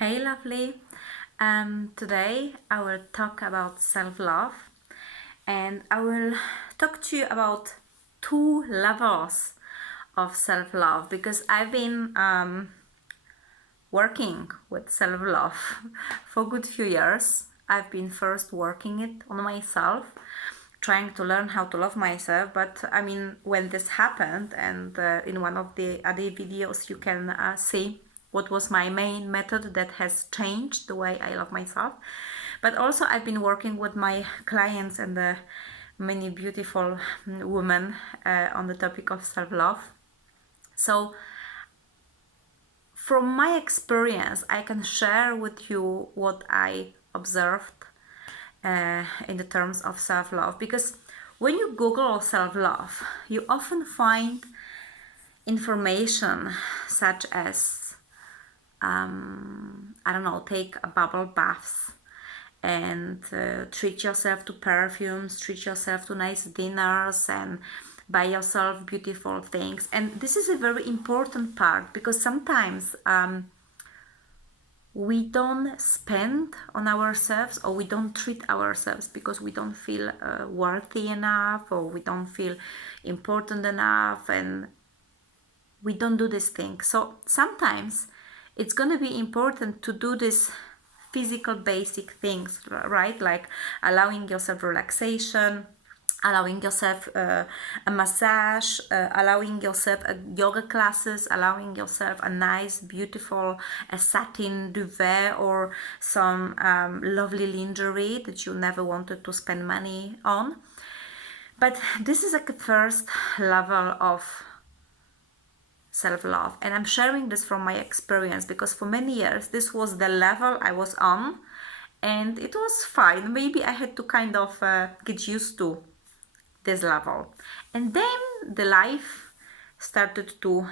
Hey, lovely. Today I will talk about self-love, and I will talk to you about two levels of self-love because I've been working with self-love for a good few years. I've been first working it on myself, trying to learn how to love myself. But I mean, when this happened, and in one of the other videos, you can see what was my main method that has changed the way I love myself. But also, I've been working with my clients and many beautiful women on the topic of self love. So, from my experience, I can share with you what I observed in the terms of self-love, because when you Google self-love, you often find information such as I don't know, take a bubble baths and treat yourself to perfumes, treat yourself to nice dinners, and buy yourself beautiful things. And this is a very important part because sometimes we don't spend on ourselves, or we don't treat ourselves because we don't feel worthy enough, or we don't feel important enough, and we don't do this thing. So sometimes it's going to be important to do this physical basic things, right? Like allowing yourself relaxation, allowing yourself a massage, allowing yourself yoga classes, allowing yourself a nice, beautiful satin duvet, or some lovely lingerie that you never wanted to spend money on. But this is like the first level of self-love, and I'm sharing this from my experience because for many years this was the level I was on, and it was fine. Maybe I had to kind of get used to this level, and then the life started to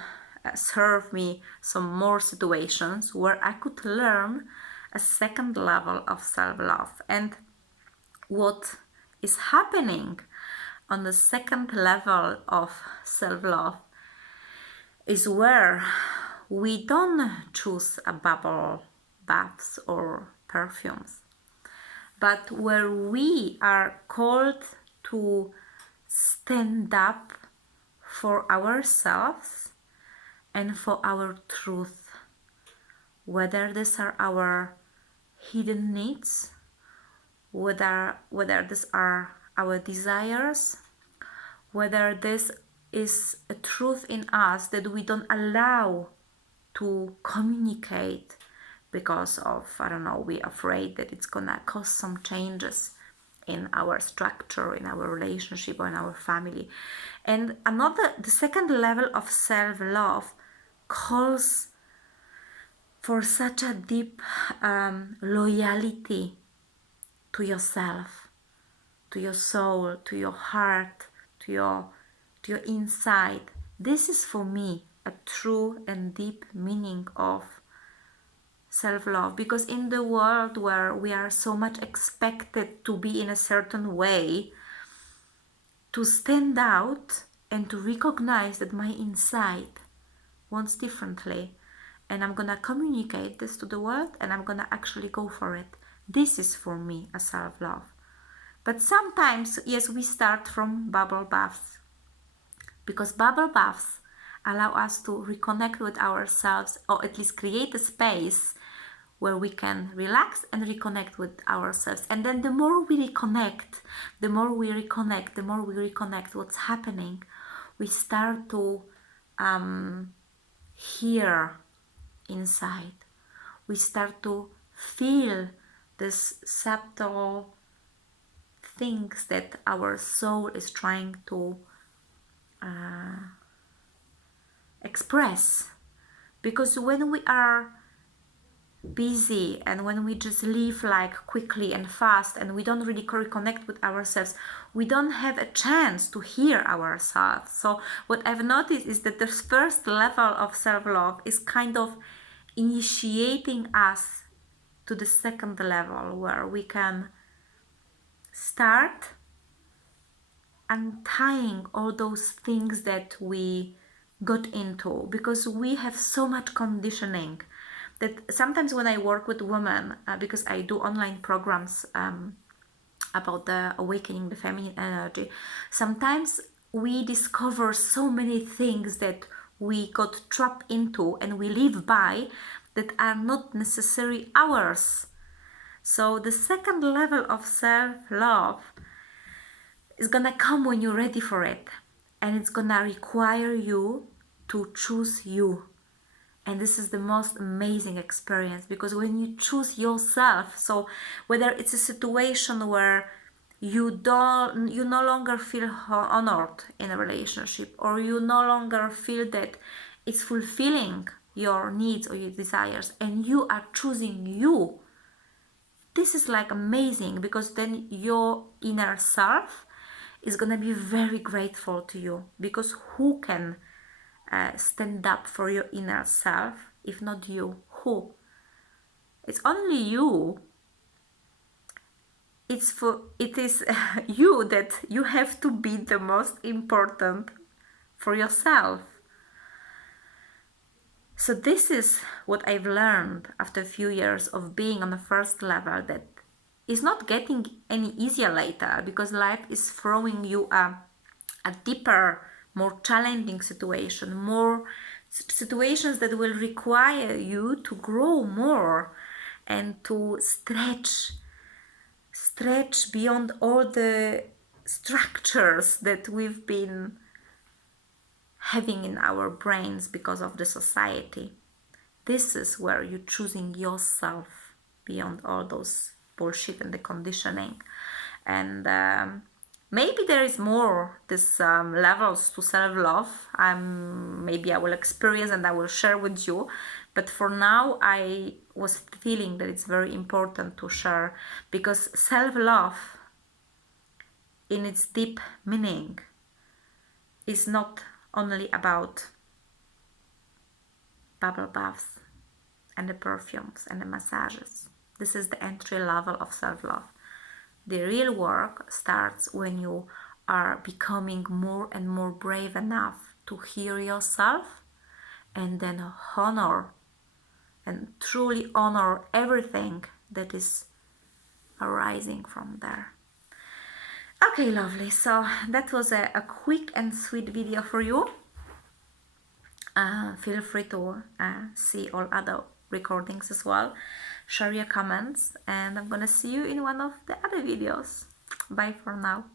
serve me some more situations where I could learn a second level of self-love. And what is happening on the second level of self-love is where we don't choose a bubble baths or perfumes, but where we are called to stand up for ourselves and for our truth, whether these are our hidden needs, whether these are our desires, whether this is a truth in us that we don't allow to communicate because of, I don't know, we're afraid that it's gonna cause some changes in our structure, in our relationship, or in our family. And the second level of self-love calls for such a deep loyalty to yourself, to your soul, to your heart, to your inside. This is for me a true and deep meaning of self-love, because in the world where we are so much expected to be in a certain way, to stand out and to recognize that my inside wants differently, and I'm gonna communicate this to the world, and I'm gonna actually go for it. This is for me a self-love. But sometimes, yes, we start from bubble baths, because bubble baths allow us to reconnect with ourselves, or at least create a space where we can relax and reconnect with ourselves. And then the more we reconnect, what's happening, we start to hear inside. We start to feel this subtle things that our soul is trying to express. Because when we are busy, and when we just live like quickly and fast, and we don't really reconnect with ourselves, we don't have a chance to hear ourselves. So what I've noticed is that the first level of self-love is kind of initiating us to the second level, where we can start untying all those things that we got into, because we have so much conditioning that sometimes when I work with women, because I do online programs about the awakening the feminine energy, sometimes we discover so many things that we got trapped into and we live by that are not necessarily ours. So the second level of self-love is gonna come when you're ready for it, and it's gonna require you to choose you. And this is the most amazing experience, because when you choose yourself, so whether it's a situation where you no longer feel honored in a relationship, or you no longer feel that it's fulfilling your needs or your desires, and you are choosing you, this is like amazing, because then your inner self is gonna be very grateful to you, because who can stand up for your inner self if not you? Who? It's only you. It is you that you have to be the most important for yourself. So this is what I've learned after a few years of being on the first level, that is not getting any easier later, because life is throwing you a deeper, more challenging situation, more situations that will require you to grow more and to stretch beyond all the structures that we've been having in our brains because of the society. This is where you're choosing yourself beyond all those bullshit and the conditioning. And maybe there is more this levels to self-love. Maybe I will experience and I will share with you. But for now, I was feeling that it's very important to share, because self-love in its deep meaning is not only about bubble baths and the perfumes and the massages. This is the entry level of self-love. The real work starts when you are becoming more and more brave enough to hear yourself, and then honor and truly honor everything that is arising from there. Okay, lovely. So that was a quick and sweet video for you. Feel free to see all other recordings as well. Share your comments, and I'm gonna see you in one of the other videos. Bye for now.